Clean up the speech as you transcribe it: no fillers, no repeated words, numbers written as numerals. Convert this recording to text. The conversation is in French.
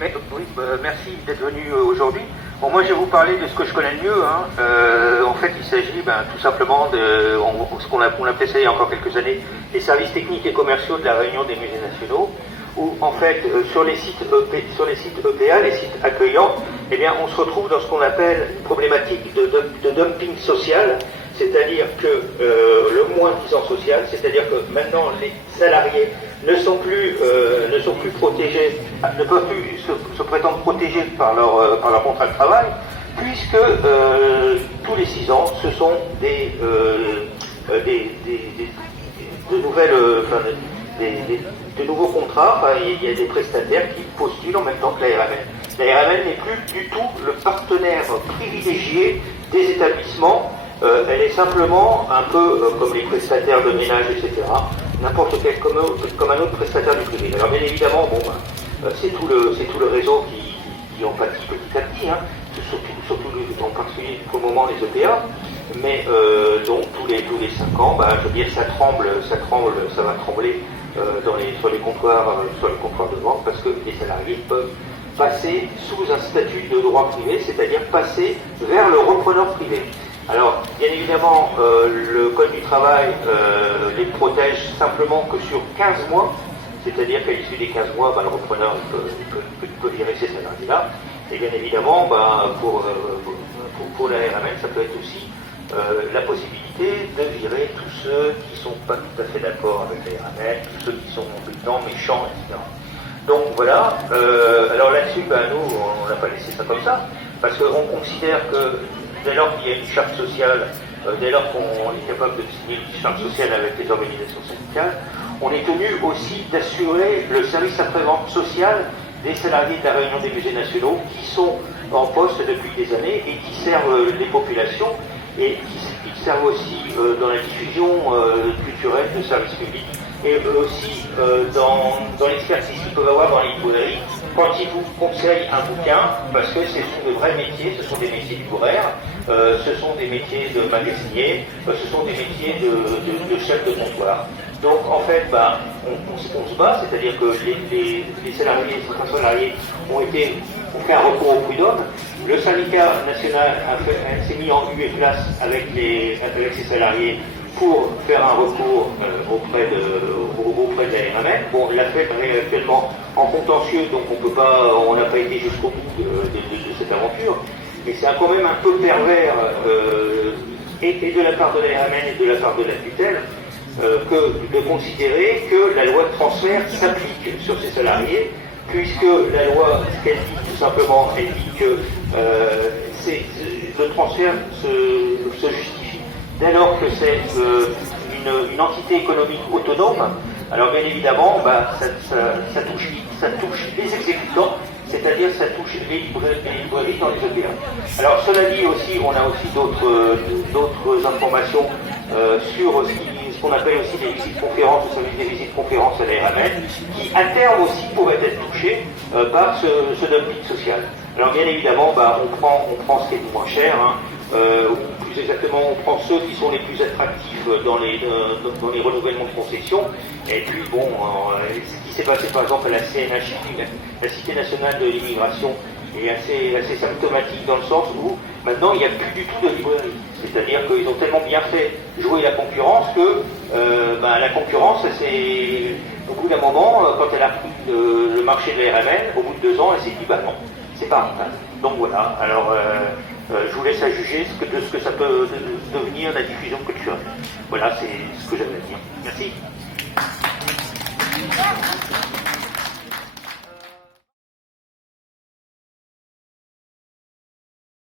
Oui, merci d'être venu aujourd'hui. Bon, moi, je vais vous parler de ce que je connais le mieux. En fait, il s'agit tout simplement de ce qu'on appelait ça il y a encore quelques années, les services techniques et commerciaux de la Réunion des musées nationaux, où en fait, sur les sites EPA, les sites accueillants, eh bien, on se retrouve dans ce qu'on appelle une problématique de dumping social, c'est-à-dire que le moins-disant social, c'est-à-dire que maintenant les salariés ne sont plus protégés, ne peuvent plus se prétendre protégés par leur contrat de travail, puisque tous les 6 ans, ce sont de nouveaux contrats. Enfin, il y a des prestataires qui postulent en même temps que la RMN. La RMN n'est plus du tout le partenaire privilégié des établissements. Elle est simplement un peu comme les prestataires de ménage, etc. N'importe quel comme un autre prestataire du privé. Alors bien évidemment, c'est tout le réseau qui en pâtit petit à petit, hein. Surtout en particulier pour le moment les EPA, mais donc tous les 5 ans, je veux dire, ça va trembler sur les comptoirs de vente, parce que les salariés peuvent passer sous un statut de droit privé, c'est-à-dire passer vers le repreneur privé. Alors, bien évidemment, le Code du travail les protège simplement que sur 15 mois, c'est-à-dire qu'à l'issue des 15 mois, le repreneur peut virer ces salariés-là. Et bien évidemment, pour la RMN, ça peut être aussi la possibilité de virer tous ceux qui ne sont pas tout à fait d'accord avec la RMN, tous ceux qui sont embêtants, méchants, etc. Donc voilà, alors là-dessus, nous, on n'a pas laissé ça comme ça, parce qu'on considère que dès lors qu'il y a une charte sociale, dès lors qu'on est capable de signer une charte sociale avec les organisations syndicales, on est tenu aussi d'assurer le service après-vente social des salariés de la Réunion des musées nationaux qui sont en poste depuis des années et qui servent les populations et qui servent aussi dans la diffusion culturelle de services publics et aussi dans l'expertise qu'ils peuvent avoir dans les librairies quand ils vous conseillent un bouquin, parce que ce sont de vrais métiers, ce sont des métiers libraires, ce sont des métiers de magasinier, ce sont des métiers de chef de comptoir. Donc en fait, on se bat, c'est-à-dire que certains salariés ont fait un recours au prud'homme. Le syndicat national s'est mis en lieu et place avec ses salariés pour faire un recours auprès de la RMN. Bon, la fait actuellement en contentieux, donc on n'a pas été jusqu'au bout de cette aventure, mais c'est quand même un peu pervers, et de la part de la RMN et de la part de la tutelle, que de considérer que la loi de transfert s'applique sur ces salariés, puisque la loi, ce qu'elle dit tout simplement, elle dit que le transfert se justifie dès lors que c'est une entité économique autonome. Alors bien évidemment, ça touche les exécutants, c'est-à-dire ça touche les librairies dans les EPA. Alors cela dit aussi, on a aussi d'autres informations sur ce qu'on appelle aussi des visites-conférences, le service des visites-conférences à la RMN, qui à terme aussi pourraient être touchés par ce dumping social. Alors bien évidemment, on prend ce qui est le moins cher, plus exactement, on prend ceux qui sont les plus attractifs dans les renouvellements de concessions. Et puis ce qui s'est passé par exemple à la CNH, la Cité nationale de l'immigration, est assez symptomatique dans le sens où maintenant il n'y a plus du tout de librairie. C'est-à-dire qu'ils ont tellement bien fait jouer la concurrence que la concurrence, au bout d'un moment, quand elle a pris le marché de la RMN, au bout de 2 ans, elle s'est dit non, c'est pas rentable. Donc voilà, alors je vous laisse à juger de ce que ça peut devenir la diffusion culturelle. Voilà, c'est ce que j'avais à dire. Merci.